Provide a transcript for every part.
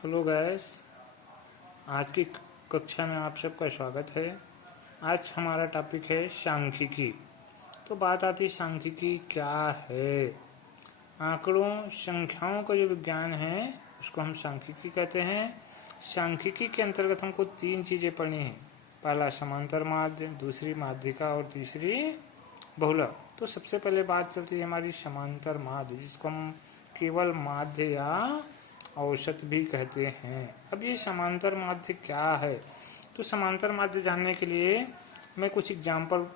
Hello guys. आज की कक्षा में आप सबका स्वागत है। आज हमारा टॉपिक है सांख्यिकी। तो बात आती है सांख्यिकी क्या है। आंकड़ों संख्याओं का जो विज्ञान है उसको हम सांख्यिकी कहते हैं। सांख्यिकी के अंतर्गत हमको 3 चीज़ें पढ़नी है। पहला समांतर माध्य, दूसरी माध्यिका और तीसरी बहुलक। तो सबसे पहले बात चलती है हमारी समांतर माध्य, जिसको हम केवल माध्य या औसत भी कहते हैं। अब ये समांतर माध्य क्या है, तो समांतर माध्य जानने के लिए मैं कुछ एग्जाम्पल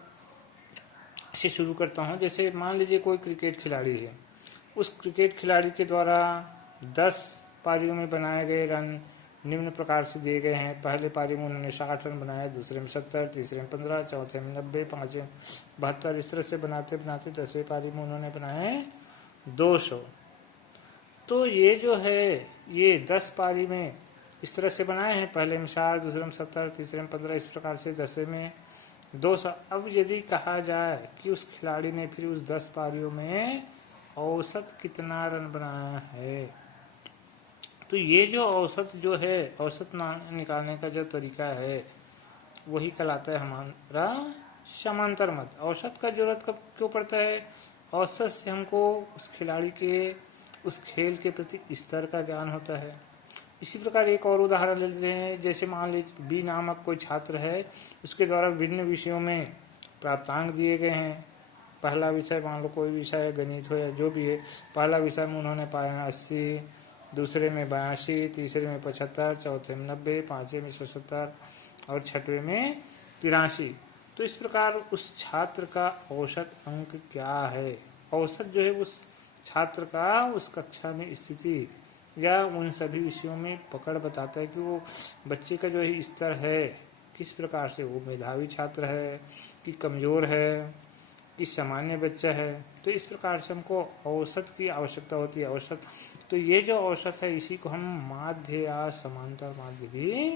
से शुरू करता हूँ। जैसे मान लीजिए कोई क्रिकेट खिलाड़ी है, उस क्रिकेट खिलाड़ी के द्वारा 10 पारियों में बनाए गए रन निम्न प्रकार से दिए गए हैं। पहले पारी में उन्होंने 60 रन बनाए, दूसरे में 70, तीसरे में 15, चौथे में 90, पांचवें में 72। इस तरह से बनाते बनाते 10वीं पारी में उन्होंने बनाए 200। तो ये जो है ये 10 पारी में इस तरह से बनाए हैं। पहले में 60, दूसरे में 70, तीसरे में 15, इस प्रकार से 10वें में 200। अब यदि कहा जाए कि उस खिलाड़ी ने फिर उस 10 पारियों में औसत कितना रन बनाया है, तो ये जो औसत जो है, औसत निकालने का जो तरीका है वही कहलाता है हमारा समांतर मध्य। औसत का जरूरत कब क्यों पड़ता है? औसत से हमको उस खिलाड़ी के उस खेल के प्रति स्तर का ज्ञान होता है। इसी प्रकार एक और उदाहरण ले लेते हैं। जैसे मान लीजिए बी नामक कोई छात्र है, उसके द्वारा विभिन्न विषयों में प्राप्तांक दिए गए हैं। पहला विषय मान लो कोई विषय गणित हो या जो भी है, पहला विषय में उन्होंने पाया 80, दूसरे में 82, तीसरे में 75, चौथे में 90, पांचवें में 77 और छठवें में 83। तो इस प्रकार उस छात्र का औसत अंक क्या है? औसत जो है उस छात्र का उस कक्षा में स्थिति या उन सभी विषयों में पकड़ बताता है कि वो बच्चे का जो है स्तर है, किस प्रकार से वो मेधावी छात्र है कि कमजोर है कि सामान्य बच्चा है। तो इस प्रकार से हमको औसत की आवश्यकता होती है। औसत, तो ये जो औसत है इसी को हम माध्य या समांतर माध्य भी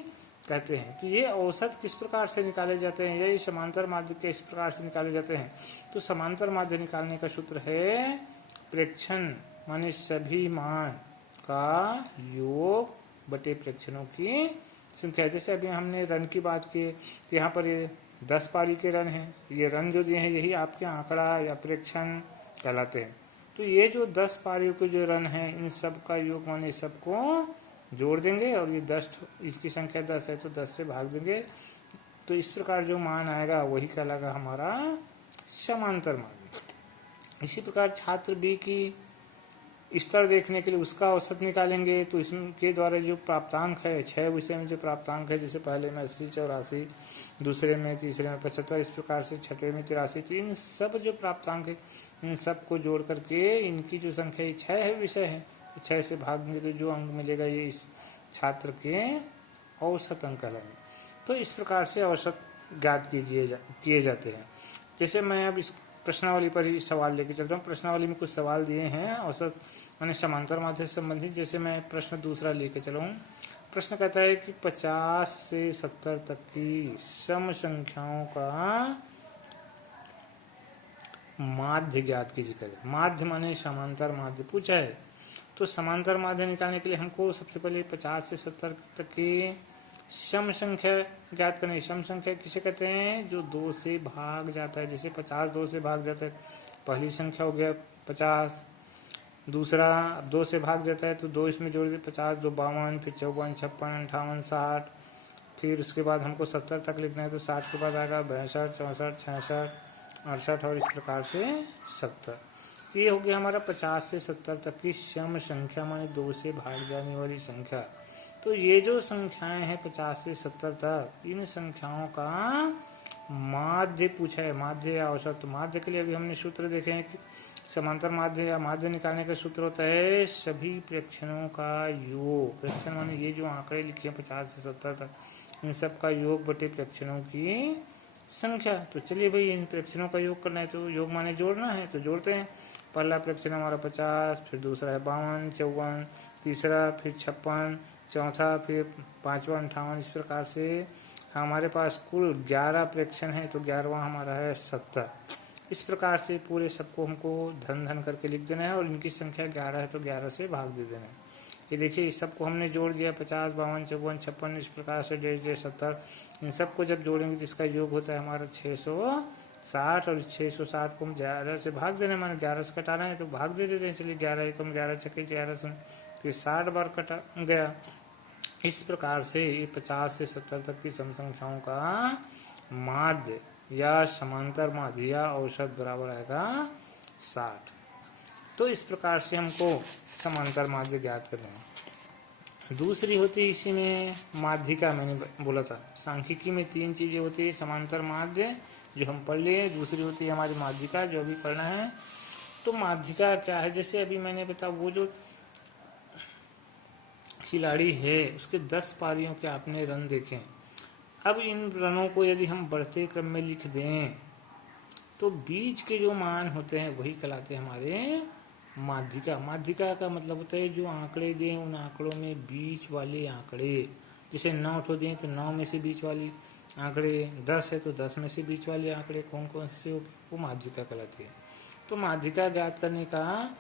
कहते हैं। तो ये औसत किस प्रकार से निकाले जाते हैं, ये समांतर माध्य किस प्रकार से निकाले जाते हैं? तो समांतर माध्य निकालने का सूत्र है प्रेक्षण, माने सभी मान का योग बटे प्रेक्षणों की संख्या। जैसे अभी हमने रन की बात की, तो यहाँ पर ये 10 पारी के रन हैं। ये रन जो दिए हैं यही आपके आंकड़ा या प्रेक्षण कहलाते हैं। तो ये जो 10 पारियों के जो रन हैं इन सब का योग माने सबको जोड़ देंगे और ये 10, इसकी संख्या 10 है तो 10 से भाग देंगे। तो इस प्रकार जो मान आएगा वही कहलाएगा हमारा समांतर मान। इसी प्रकार छात्र बी की स्तर देखने के लिए उसका औसत निकालेंगे। तो इसके द्वारा जो प्राप्तांक है, 6 विषय में जो प्राप्तांक है, जैसे पहले में 80, 84, दूसरे में, तीसरे में 75, इस प्रकार से छठे में 83। तो इन सब जो प्राप्तांक है इन सब को जोड़ करके इनकी जो संख्या 6 है विषय है, 6 से भाग देंगे तो जो अंक मिलेगा ये इस छात्र के औसत अंक कहलाएंगे। तो इस प्रकार से औसत ज्ञात किए जाते हैं। जैसे मैं अब इस प्रश्नावली पर ही सवाल लेके चलता हूँ। प्रश्नावली में कुछ सवाल दिए हैं औसत माने समांतर माध्य से संबंधित। जैसे मैं प्रश्न दूसरा लेके चला हूँ। प्रश्न कहता है कि 50 से 70 तक की सम संख्याओं का माध्य ज्ञात कीजिए। माध्य माने समांतर माध्य पूछा है। तो समांतर माध्य निकालने के लिए हमको सबसे पहले 50 से 70 तक की सम संख्या ज्ञात करनी। सम संख्या किसे कहते हैं? जो 2 से भाग जाता है। जैसे 50 2 से भाग जाता है, पहली संख्या हो गया 50। दूसरा 2 से भाग जाता है तो 2 इसमें जोड़ दे, 50 2 52, फिर 54, 56, 58, 60। फिर उसके बाद हमको 70 तक लिखना है तो 60 के बाद आएगा 62, 64, 66, 68 और इस प्रकार से 70। तो ये हो गया हमारा 50 से 70 तक की सम संख्या, माने 2 से भाग जाने वाली संख्या। तो ये जो संख्याएं हैं 50 से 70 तक, इन संख्याओं का माध्य पूछा है, माध्य या औसत। माध्य के लिए अभी हमने सूत्र देखे हैं कि समांतर माध्य या माध्य निकालने का सूत्र होता है सभी प्रेक्षणों का योग। प्रेक्षण माने ये जो आंकड़े लिखे हैं 50 से 70 तक, इन सब का योग बटे प्रेक्षणों की संख्या। तो चलिए भाई इन प्रेक्षणों का योग करना है तो योग माने जोड़ना है तो जोड़ते हैं। पहला प्रेक्षण हमारा 50, फिर दूसरा है 52, 54, तीसरा फिर 56, चौथा फिर पांचवा 58। इस प्रकार से हमारे पास कुल 11 प्रेक्षण है तो 11वां हमारा है 70। इस प्रकार से पूरे सबको हमको धन धन करके लिख देना है और इनकी संख्या 11 है तो 11 से भाग दे देना है। ये देखिए इस सबको हमने जोड़ दिया 50, 52, 54, 56, इस प्रकार से 1.5, 70, इन सबको जब जोड़ेंगे तो इसका योग होता है हमारा 660, और 660 को हम 11 से भाग देना, माने 11 से कटाना है तो भाग दे देते हैं। चलिए 11 एकम 11 छक्के 11 सुन, तो 60 बार कटा गया। इस प्रकार से ये 50 से 70 तक की सम संख्याओं का माध्य या समांतर माध्य या औसत बराबर आएगा 60। तो इस प्रकार से हमको समांतर माध्य ज्ञात करना है। दूसरी होती है इसी में माध्यिका, मैंने बोला था सांख्यिकी में 3 चीजें होती है, समांतर माध्य जो हम पढ़ लिए, दूसरी होती है हमारी माध्यिका जो अभी पढ़ना है। तो माध्यिका क्या है, जैसे अभी मैंने बताया वो जो खिलाड़ी है उसके 10 पारियों के आपने रन देखे, अब इन रनों को यदि हम बढ़ते क्रम में लिख दें तो बीच के जो मान होते हैं वही कहलाते हैं हमारे माध्यिका। माध्यिका का मतलब होता है जो आंकड़े दें उन आंकड़ों में बीच वाले आंकड़े, जैसे 9 उठो दें तो 9 में से बीच वाली आंकड़े, 10 है तो 10 में से बीच वाले आंकड़े कौन कौन से हो, वो माध्यिका कहलाती है। तो माध्यिका ज्ञात करने का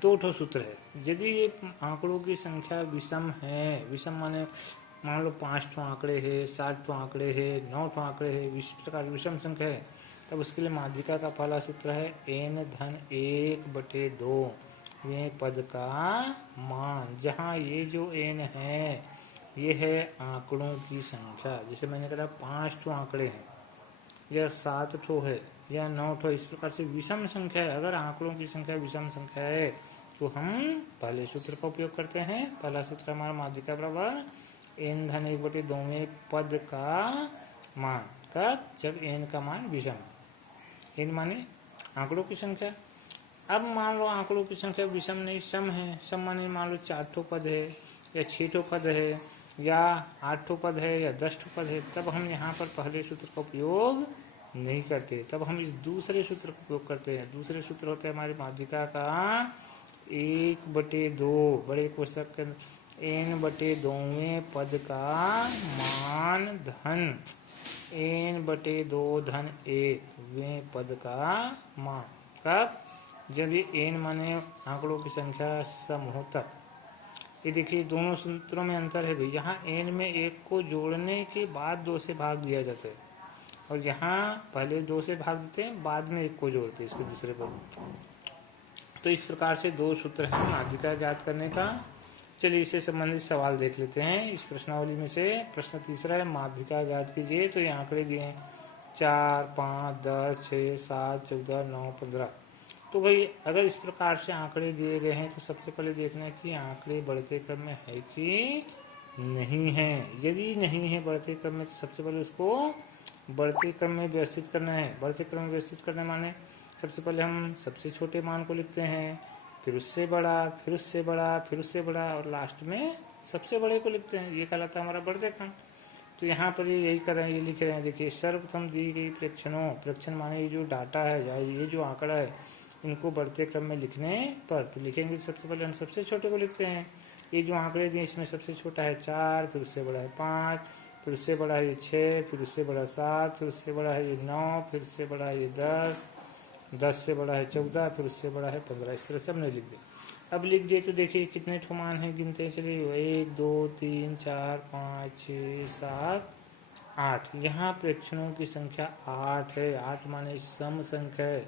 2 ठो सूत्र है। यदि ये आंकड़ों की संख्या विषम है, विषम माने मान लो 5 ठो आंकड़े है, 7 ठो आंकड़े है, 9 ठो आंकड़े है, इस प्रकार विषम संख्या है, तब उसके लिए माध्यिका का पहला सूत्र है n/1/2 में पद का मान। जहाँ ये जो n है ये है आंकड़ों की संख्या, जैसे मैंने कहा 5 ठो आंकड़े हैं या 7 ठो है या 9 ठो, इस प्रकार से विषम संख्या है। अगर आंकड़ों की संख्या विषम संख्या है तो हम पहले सूत्र का उपयोग करते हैं। पहला सूत्र हमारा माध्यिका बराबर n/1/2 में पद का मान, कब, जब n का मान विषम, n माने आंकड़ों की संख्या। अब मान लो आंकड़ों की संख्या विषम नहीं सम है, सम माने मान लो 4 ठो पद है या 6 ठो पद है या 8 ठो पद है या 10 ठो पद है, तब हम यहाँ पर पहले सूत्र का उपयोग नहीं करते, तब हम इस दूसरे सूत्र का उपयोग करते हैं। दूसरे सूत्र होते हैं हमारी माध्यिका का 1/2 बड़े कोष्ठक के n/2 में पद का मान धन n/2 धन 1 में पद का मान, कब, जब ये n माने आंकड़ों की संख्या सम हो तब। ये देखिए दोनों सूत्रों में अंतर है भाई, यहाँ n में 1 को जोड़ने के बाद 2 से भाग दिया जाता है और यहाँ पहले 2 से भाग देते हैं बाद में 1 को जोड़ते हैं इसके दूसरे पर। तो इस प्रकार से 2 सूत्र हैं माध्यिका ज्ञात करने का। चलिए इससे संबंधित सवाल देख लेते हैं। इस प्रश्नावली में से प्रश्न तीसरा है माध्यिका ज्ञात कीजिए। तो ये आंकड़े दिए हैं 4, 5, 10, 6, 7, 14, 9, 15। तो भाई अगर इस प्रकार से आंकड़े दिए गए हैं तो सबसे पहले देखना है कि आंकड़े बढ़ते क्रम में है कि नहीं है। यदि नहीं है बढ़ते क्रम में तो सबसे पहले उसको बढ़ते क्रम में व्यवस्थित करना है। बढ़ते क्रम में व्यवस्थित करने माने सबसे पहले हम सबसे छोटे मान को लिखते हैं, फिर उससे बड़ा, फिर उससे बड़ा, फिर उससे बड़ा और लास्ट में सबसे बड़े को लिखते हैं। ये कहलाता है हमारा बढ़ते क्रम। तो यहाँ पर ये यही कर रहे हैं, ये लिख रहे हैं। देखिए सर्वप्रथम दी गई प्रेक्षणों, प्रेक्षण माने ये जो डाटा है या ये जो आंकड़ा है इनको बढ़ते क्रम में लिखने पर तो लिखेंगे सबसे पहले हम सबसे छोटे को लिखते हैं। ये जो आंकड़े दिए इसमें सबसे छोटा है 4, फिर उससे बड़ा है 5, फिर उससे बड़ा है ये 6, फिर उससे बड़ा 7, फिर उससे बड़ा है ये 9, फिर उससे बड़ा है ये 10, 10 से बड़ा है 14, फिर उससे बड़ा है 15। इस तरह से हमने लिख दिया। अब लिख दिए तो देखिए कितने ठो मान है, गिनते हैं चलिए 1, 2, 3, 4, 5, 6, 7, 8। यहाँ प्रेक्षणों की संख्या 8 है। 8 माने सम संख्या है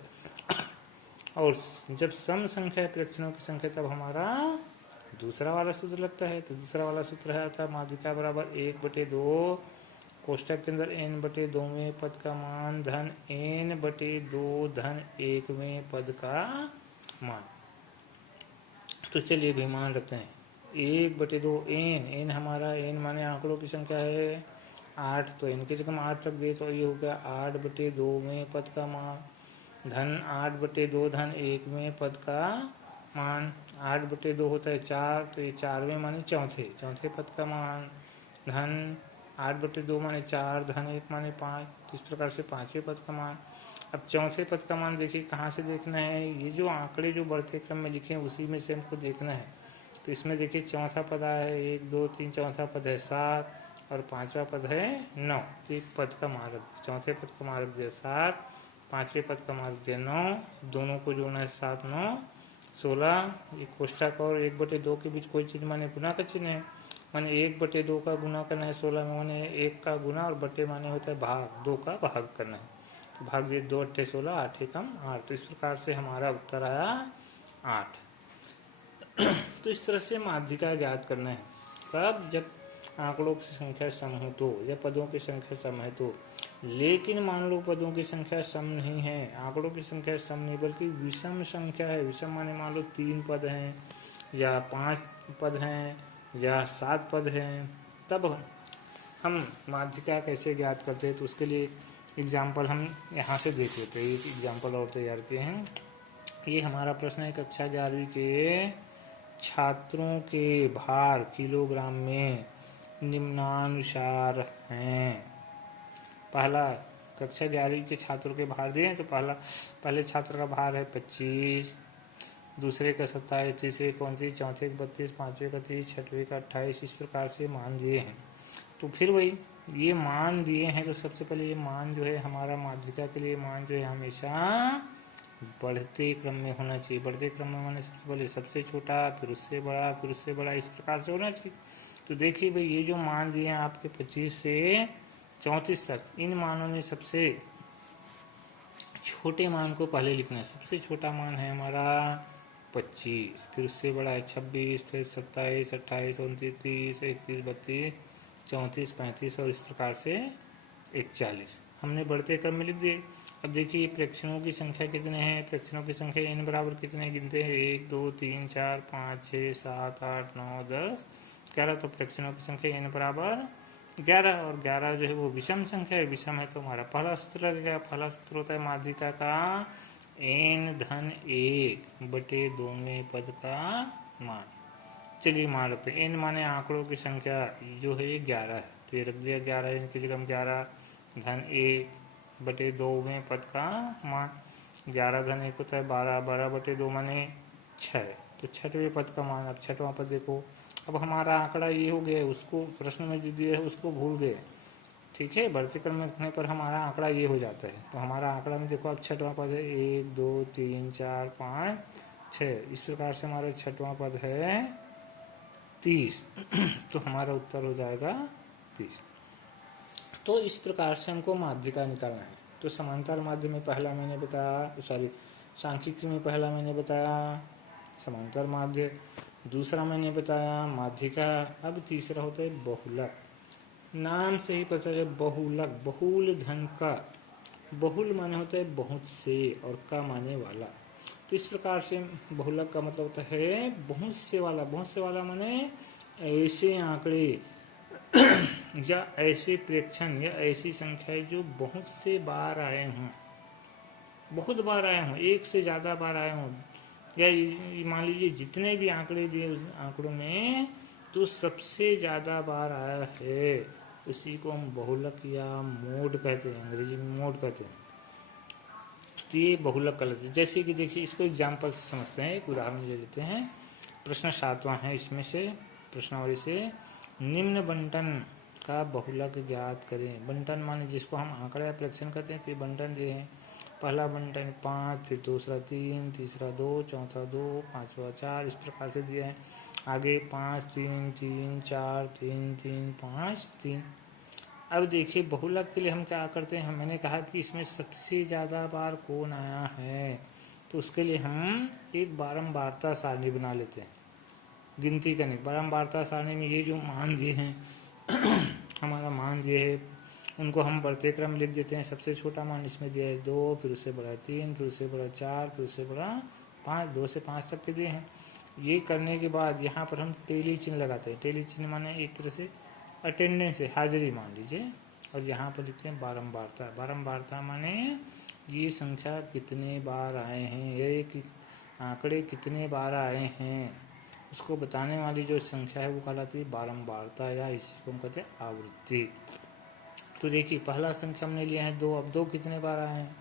और जब सम संख्या है प्रेक्षणों की संख्या तब हमारा दूसरा वाला सूत्र लगता है। तो दूसरा वाला सूत्र है आता है माध्यिका बराबर 1/2 कोष्ठक के अंदर n/2 में पद का मान धन n/2 धन 1 में पद का मान। तो चलिए भी मान रखते हैं 1/2 n हमारा n माने आंकड़ों की संख्या है 8, तो n की जगह हम 8 रख दिए तो ये हो गया 8/2 में पद का मान धन 8/2 धन 1 में पद का मान। 8/2 होता है 4, तो ये 4वें माने चौथे पद का मान धन 8/2 माने 4 धन 1 माने 5, तो इस प्रकार से 5वें पद का मान। अब चौथे पद का मान देखिए कहाँ से देखना है, ये जो आंकड़े जो बढ़ते क्रम में लिखे हैं उसी में से हमको देखना है। तो इसमें देखिए चौथा पद आया है 1, 2, 3, चौथा पद है 7 और 5वां पद है 9। तो एक पद का मान रख दिया, चौथे पद का मान रख दिया 7, 5वें पद का मान रख दिया 9, दोनों को जोड़ना है 7, 9, 16 ये कोष्ठक और 1/2 के बीच कोई चीज़ माने गुना का चिन्ह है, माने 1/2 का गुना करना है 16 में, माने 1 का गुना और बटे माने होता है भाग, 2 का भाग करना है। तो भाग दिए 2 8 16, 8 एकम 8। तो इस प्रकार से हमारा उत्तर आया 8। तो इस तरह से माध्यिका ज्ञात करना है। कब? जब आंकड़ों की संख्या सम हो तो, या पदों की संख्या सम है तो। लेकिन मान लो पदों की संख्या सम नहीं है, आंकड़ों की संख्या सम नहीं बल्कि विषम संख्या है। विषम माने मान लो 3 पद हैं या 5 पद हैं या 7 पद हैं, तब हम माध्यिका कैसे ज्ञात करते हैं। तो उसके लिए एग्जाम्पल हम यहाँ से देख लेते हैं। एक एग्जाम्पल और तैयार किए हैं। ये हमारा प्रश्न है कक्षा 11वीं के छात्रों के भार किलोग्राम में निम्नानुसार हैं। पहला, कक्षा 11वीं के छात्रों के भार दिए हैं तो पहले छात्र का भार है 25, दूसरे का 27, तीसरे का 29, चौथे का 32, पांचवे का 30, छठवें का 28। इस प्रकार से मान दिए हैं। तो फिर वही ये मान दिए हैं तो सबसे पहले ये मान जो है हमारा माध्यिका के लिए मान जो है हमेशा बढ़ते क्रम में होना चाहिए। बढ़ते क्रम में माने सबसे पहले सबसे छोटा, फिर उससे बड़ा, फिर उससे बड़ा, इस प्रकार से होना चाहिए। तो देखिए भाई ये जो मान दिए हैं आपके 25 से 34 तक, इन मानों में सबसे छोटे मान को पहले लिखना है। सबसे छोटा मान है हमारा 25, फिर उससे बड़ा है 26, फिर 27, 28, 29, 30, 31, 32, 34, 35 और इस प्रकार से 41 हमने बढ़ते क्रम में लिख दिए। अब देखिए प्रेक्षणों की संख्या कितने हैं। प्रेक्षणों की संख्या n बराबर कितने गिनते हैं, 1 2 3 4 5 6 7 8 9 10 11। तो प्रेक्षणों की संख्या n बराबर 11 और 11 जो है वो विषम संख्या है। विषम है तो हमारा पहला सूत्र लग गया। पहला सूत्र होता है माध्यिका का n/1/2वें पद का मान। चलिए मान रखते हैं n माने आंकड़ों की संख्या जो है ये 11 है, तो ये रख दिया 11, इनकी जगह हम 11/1/2वें पद का मान। 11 होता है 12, 12/2 माने 6, तो छठवें पद का मान। अब छठवां पद देखो, अब हमारा आंकड़ा ये हो गया, उसको प्रश्न में जो दिया है उसको भूल गए, ठीक है। बढ़ते क्रम में रखने पर हमारा आंकड़ा ये हो जाता है। तो हमारा आंकड़ा में देखो अब छठवां पद है 1 2 3 4 5 6, इस प्रकार से हमारा छठवां पद है 30। तो हमारा उत्तर हो जाएगा 30। तो इस प्रकार से हमको माध्यिका निकालना है। तो समांतर माध्य में पहला मैंने बताया, सॉरी सांख्यिकी में पहला मैंने बताया समांतर माध्य, दूसरा मैंने बताया माध्यिका। अब तीसरा होता है बहुलक। नाम से ही पता चले बहुलक, बहुल धन का। बहुल माने होता है बहुत से और का माने वाला। तो इस प्रकार से बहुलक का मतलब होता है बहुत से वाला। बहुत से वाला माने ऐसे आंकड़े या ऐसे प्रेक्षण या ऐसी संख्या जो बहुत से बार आए हों, बहुत बार आए हों, एक से ज़्यादा बार आए हों, या मान लीजिए जितने भी आंकड़े दिए उस आंकड़ों में तो सबसे ज़्यादा बार आया है, उसी को हम बहुलक या मोड कहते हैं, अंग्रेजी में मोड कहते हैं। तो ये बहुलक कहलाते हैं। जैसे कि देखिए इसको एग्जाम्पल से समझते हैं, एक उदाहरण ले लेते हैं। प्रश्न 7वां है, इसमें से प्रश्नावली से निम्न बंटन का बहुलक ज्ञात करें। बंटन माने जिसको हम आंकड़ा या प्रेक्षण कहते हैं। तो ये बंटन दिए हैं, पहला बंटन 5, फिर दूसरा 3, तीसरा 2, चौथा 2, पांचवा 4, इस प्रकार से दिए हैं। आगे 5 3 3 4 3 3 5 3। अब देखिए बहुलक के लिए हम क्या करते हैं, मैंने कहा कि इसमें सबसे ज़्यादा बार कौन आया है, तो उसके लिए हम एक बारंबारता सारणी बना लेते हैं। गिनती करने बारंबारता सारणी में ये जो मान दिए हैं हमारा मान दिए है उनको हम बढ़ते क्रम लिख देते हैं। सबसे छोटा मान इसमें दिया है 2, फिर उससे बड़ा 3, फिर उससे बड़ा 4, फिर उससे बड़ा 5, 2 से 5 तक के दिए हैं। ये करने के बाद यहाँ पर हम टेली चिन्ह लगाते हैं। टेली चिन्ह माने एक तरह से अटेंडेंस है, हाजिरी मान लीजिए, और यहाँ पर लिखते हैं बारंबारता। बारंबारता माने ये संख्या कितने बार आए हैं, ये आंकड़े कितने बार आए हैं, उसको बताने वाली जो संख्या है वो कहलाती है बारंबारता, या इसी को हम कहते हैं आवृत्ति। तो देखिए पहला संख्या हमने लिया है 2, अब 2 कितने बार आए हैं,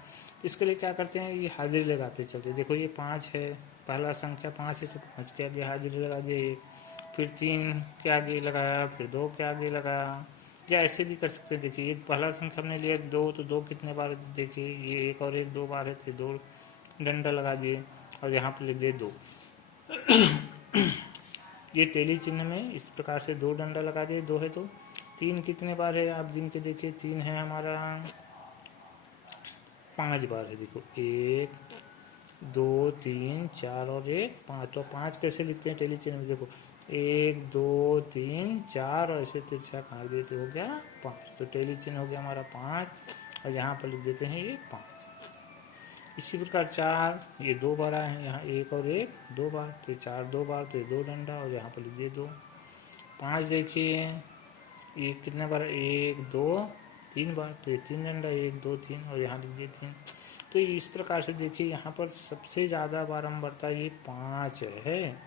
इसके लिए क्या करते हैं, ये हाजिरी लगाते चलते। देखो ये 5 है, पहला संख्या 5 है तो 5 के आगे हाजिरी लगा दिए, फिर 3 के आगे लगाया, फिर 2 के आगे लगाया, या ऐसे भी कर सकते हैं। देखिए ये पहला संख्या हमने लिया 2, तो 2 कितने बार है, देखिए ये 1 और 1 2 बार है, तो 2 डंडा लगा दिए और यहाँ पर लिख दिए 2। ये टेली चिन्ह में इस प्रकार से 2 डंडा लगा दिए, 2 है तो 3 कितने बार है आप गिन के देखिए, 3 है हमारा 5 बार है। देखो 1 2 3 4 और 1 5। तो 5 कैसे लिखते हैं टेली चिन्ह में, देखो 1 2 3 4 और ऐसे तिरछा काट देते, हो गया 5। तो टेली चिन्ह हो गया हमारा 5 और यहाँ पर लिख देते हैं ये 5। इसी प्रकार 4 ये 2 बार आए हैं, यहाँ 1 और 1 2 बार, तो 4 2 बार, तो ये 2 डंडा और यहाँ पर लिख दिए 2। 5 देखिए ये कितने बार, 1 2 3 बार, तो ये 3 डंडा, 1 2 3 और यहाँ लिख दिए 3। तो इस प्रकार से देखिए यहाँ पर सबसे ज़्यादा बारंबारता ये 5 है,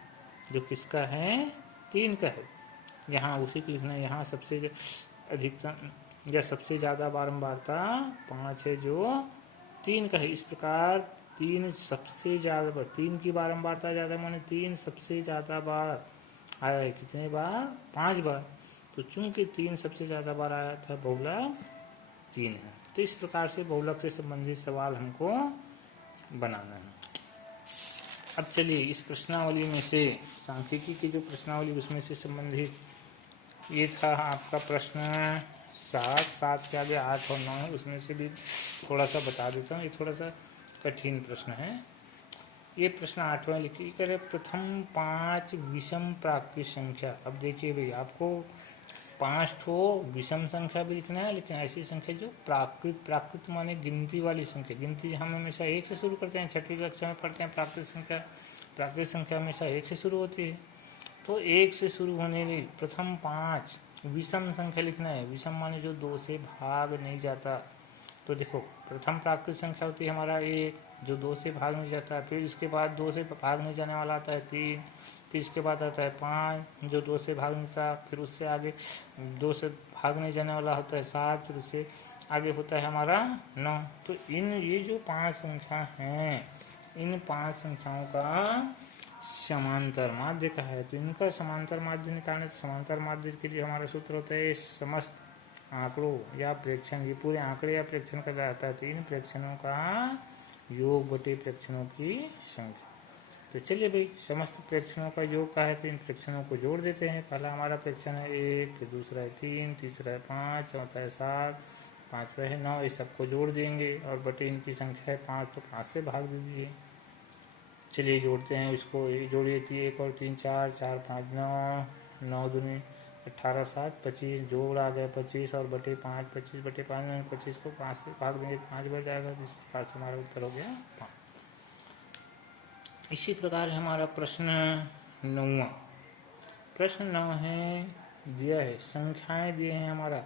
जो किसका है, 3 का है। यहाँ उसी को लिखना है, यहाँ सबसे अधिकतम या सबसे ज़्यादा बारंबारता 5 है जो 3 का है। इस प्रकार 3 सबसे ज़्यादा बार, 3 की बारंबारता ज़्यादा माने 3 सबसे ज़्यादा बार आया है, कितने बार, 5 बार। तो चूंकि 3 सबसे ज़्यादा बार आया था, बहुलक 3 है। तो इस प्रकार से बहुलक से संबंधित सवाल हमको बनाना है। अब चलिए इस प्रश्नावली में से, सांख्यिकी की जो प्रश्नावली उसमें से संबंधित ये था आपका प्रश्न 7 के आगे 8 और 9 है, उसमें से भी थोड़ा सा बता देता हूँ। ये थोड़ा सा कठिन प्रश्न है। ये प्रश्न 8वां लिखिए, करे प्रथम 5 विषम प्राकृत संख्या। अब देखिए भाई, आपको 5 ठो विषम संख्या भी लिखना है, लेकिन ऐसी संख्या जो प्राकृत माने गिनती वाली संख्या। गिनती हम हमेशा 1 से शुरू करते हैं, 6वीं कक्षा में पढ़ते हैं प्राकृत संख्या हमेशा 1 से शुरू होती है। तो 1 से शुरू होने वाली प्रथम 5 विषम संख्या लिखना है। विषम माने जो 2 से भाग नहीं जाता। तो देखो प्रथम प्राकृत संख्या होती है हमारा 1, जो 2 से भाग नहीं जाता। फिर इसके बाद 2 से भाग नहीं जाने वाला आता है 3, फिर इसके बाद आता है 5, जो 2 से भाग नहीं जाता। फिर उससे आगे 2 से भाग नहीं जाने वाला होता है 7, फिर उससे आगे होता है हमारा 9। तो ये जो 5 संख्या हैं, इन 5 संख्याओं का समांतर माध्य का है। तो इनका समांतर माध्य निकालने, समांतर माध्य के लिए हमारा सूत्र होता है समस्त आंकड़ों या प्रेक्षण, ये पूरे आंकड़े या प्रेक्षण का जाता है। तो इन प्रेक्षणों का योग बटे प्रेक्षणों की संख्या। तो चलिए भाई, समस्त प्रेक्षणों का योग का है, तो इन प्रेक्षणों को जोड़ देते हैं। पहला हमारा प्रेक्षण है 1, फिर दूसरा है 3, तीसरा है 5, चौथा है 7, पाँचवा है 9। इस सबको जोड़ देंगे और बटे इनकी संख्या है 5, तो 5 से भाग दे दीजिए। चलिए जोड़ते हैं इसको, जोड़िए 1 और 3 4, 4 5 9, 9 दूनी 18 7 25, जोड़ आ गया 25 और बटे 5, 25 बटे 5 25 को 5 से भाग देंगे, 5 बढ़ जाएगा। जिस प्रकार से हमारा उत्तर हो गया 5। इसी प्रकार हमारा प्रश्न 9वां। प्रश्न 9 है, दिया है संख्याएं दिए हैं हमारा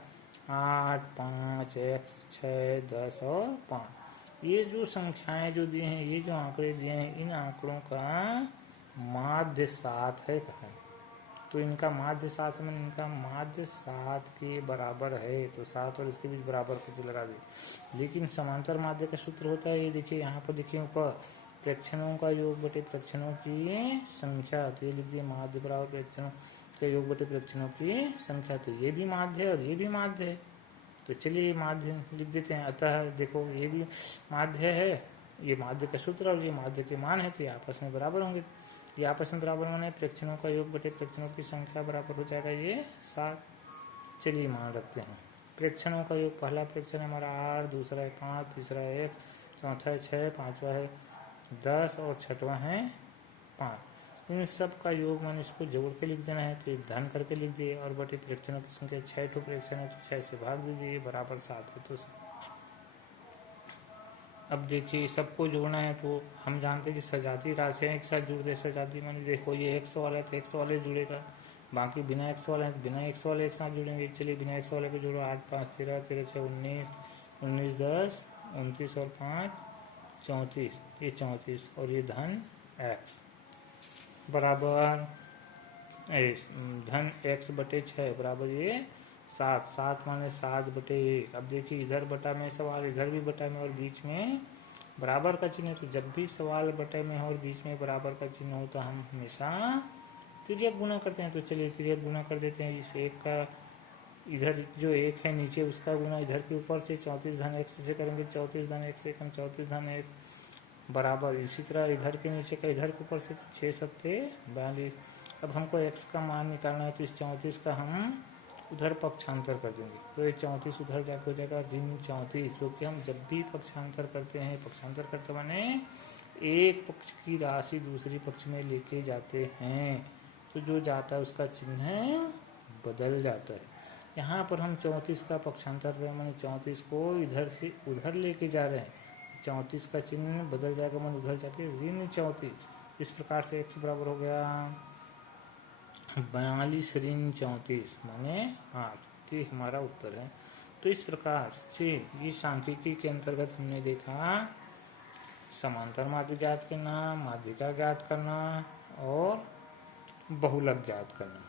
8 5 x 6 10 और 5। ये जो संख्याएं जो दिए हैं, ये जो आंकड़े दिए हैं, इन आंकड़ों का माध्य 7 है कहा। तो इनका माध्य 7 में, इनका माध्य 7 के बराबर है। तो 7 और इसके बीच बराबर कुछ लगा दिए। लेकिन समांतर माध्य का सूत्र होता है, ये देखिए यहाँ पर देखिए ऊपर, प्रेक्षणों का योग बटे प्रेक्षणों की संख्या। तो ये लिख दिए माध्य बराबर प्रेक्षणों का योग बटे प्रेक्षणों की संख्या। तो ये भी माध्य है और ये भी माध्य है। तो चलिए माध्य लिख देते हैं। अतः देखो ये भी माध्य है, ये माध्य का सूत्र और ये माध्य के मान है, तो ये आपस में बराबर होंगे। ये आपस में बराबर माने प्रेक्षणों का योग बटे प्रेक्षणों की संख्या बराबर हो जाएगा ये 7। चलिए मान रखते हैं। प्रेक्षणों का योग, पहला प्रेक्षण हमारा 8, दूसरा है 5, तीसरा है 1, चौथा है 6, पाँचवा है 10 और छठवां है 5। इन सब का योग मैंने इसको जोड़ के लिख देना है, तो एक धन करके लिख दिए और बटे प्रेक्षणों की संख्या 6 ठो प्रेक्षण है, तो 6 से भाग दीजिए, बराबर 7 है। तो अब देखिए सबको जोड़ना है, तो हम जानते हैं कि सजाती राशियाँ एक साथ जुड़ दे। सजाती माने देखो ये 100 वाला है तो 100 वाले जुड़ेगा, बाकी बिना 100 वाले हैं तो बिना 100 वाले एक साथ जुड़ेंगे। चलिए बिना 100 वाले को जोड़ो, 8 5 13, 13 6 19, 19 10, 29 और 5 34, ये 34 और ये धन x बराबर धन x बटे 6 बराबर ये 7। 7 माने 7 बटे 1। अब देखिए इधर बटा में सवाल, इधर भी बटा में और बीच में बराबर का चिन्ह है। तो जब भी सवाल बटे में हो और बीच में बराबर का चिन्ह हो, तो हम हमेशा तिर्यक गुना करते हैं। तो चलिए तिर्यक गुना कर देते हैं। इस 1 का इधर जो 1 है नीचे, उसका गुना इधर के ऊपर से 34 धन x से करेंगे। 34 धन x 1, 34 धन x बराबर। इसी तरह इधर के नीचे का इधर के ऊपर से 6 सत्ते 42। अब हमको x का मान निकालना है, तो इस 34 का हम उधर पक्षांतर कर देंगे, तो ये 34 उधर जाकर हो जाएगा ऋण 34, क्योंकि हम जब भी पक्षांतर करते हैं, पक्षांतर करते माने एक पक्ष की राशि दूसरी पक्ष में लेके जाते हैं, तो जो जाता है उसका चिन्ह बदल जाता है। यहाँ पर हम 34 का पक्षांतर कर माने 34 को इधर से उधर लेके जा रहे हैं, 34 का चिन्ह बदल जाएगा माने उधर जाके ऋण 34। इस प्रकार से x बराबर हो गया 42 ऋण 34 माने 8। ये हमारा उत्तर है। तो इस प्रकार से ये सांख्यिकी के अंतर्गत हमने देखा समांतर माध्य ज्ञात करना, माध्यिका ज्ञात करना और बहुलक ज्ञात करना।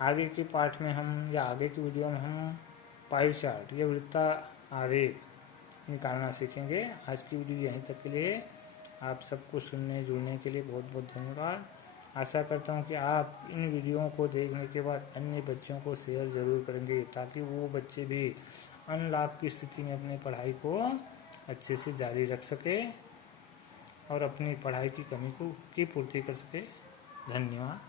आगे के पाठ में हम या आगे की वीडियो में हम पाई चार्ट या वृत्ता आरेख निकालना सीखेंगे। आज की वीडियो यहीं तक के लिए। आप सबको सुनने जुड़ने के लिए बहुत बहुत धन्यवाद। आशा करता हूँ कि आप इन वीडियो को देखने के बाद अन्य बच्चों को शेयर ज़रूर करेंगे, ताकि वो बच्चे भी अनलॉक की स्थिति में अपनी पढ़ाई को अच्छे से जारी रख सके और अपनी पढ़ाई की कमी की पूर्ति कर सके। धन्यवाद।